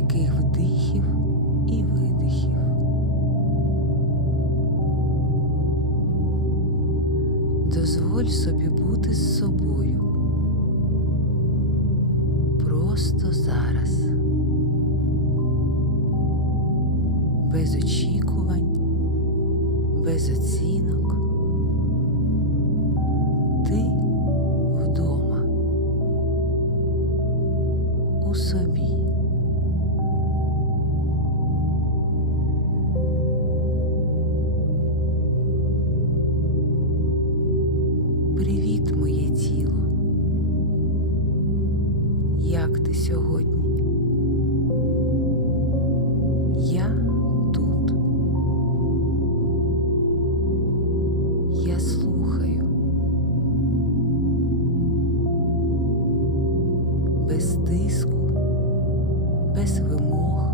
яких вдихів і видихів. Дозволь собі бути з собою просто зараз, без очікувань, без оцінок. Ти вдома у собі. Сьогодні? Я тут. Я слухаю. Без тиску, без вимог.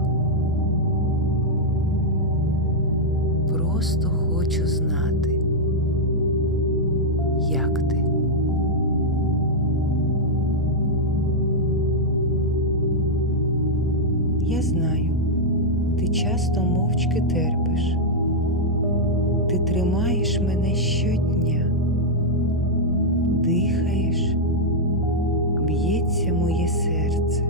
Просто хочу знати, Я знаю, ти часто мовчки терпиш. Ти тримаєш мене щодня, дихаєш, б'ється моє серце.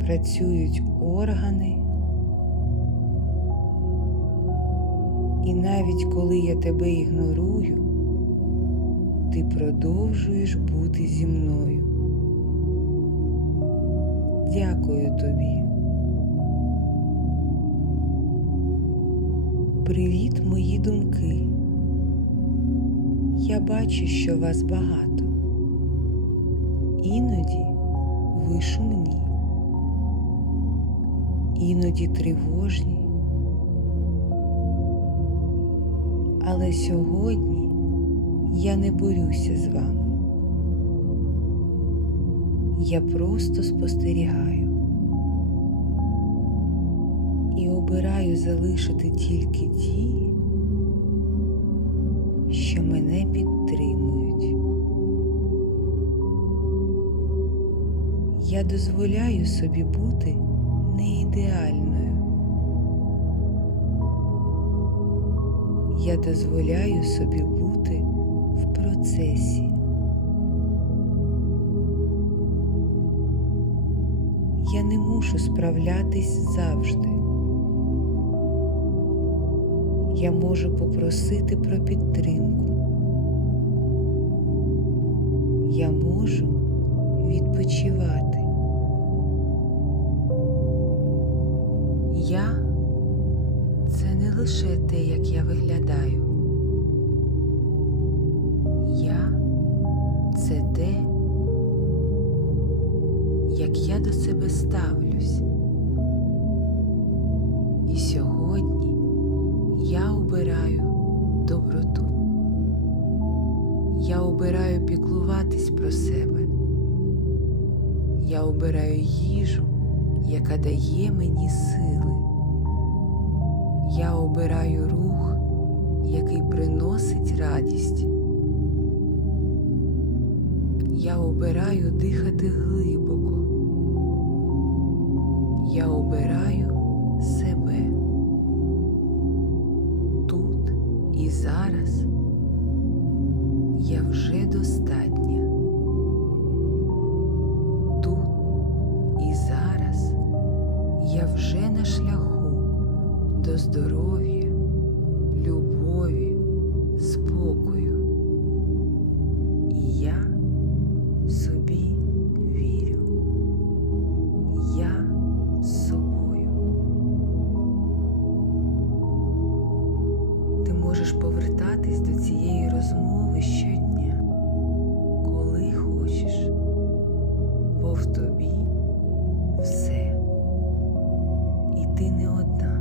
Працюють органи. І навіть коли я тебе ігнорую, ти продовжуєш бути зі мною. Дякую тобі. Привіт, мої думки. Я бачу, що вас багато. Іноді ви шумні, іноді тривожні. Але сьогодні я не борюся з вами. Я просто спостерігаю і обираю залишити тільки ті, що мене підтримують. Я дозволяю собі бути не ідеальною. Я дозволяю собі бути в процесі. Я не мушу справлятись завжди. Я можу попросити про підтримку. Я можу відпочивати. Я це не лише те, як я виглядаю. Себе ставлюсь. І сьогодні я обираю доброту. Я обираю піклуватись про себе. Я обираю їжу, яка дає мені сили. Я обираю рух, який приносить радість. Я обираю дихати глибоко я обираю себе тут і зараз я вже достатня. Тут і зараз я вже на шляху до здоров'я, любові, спокою. ти не одна.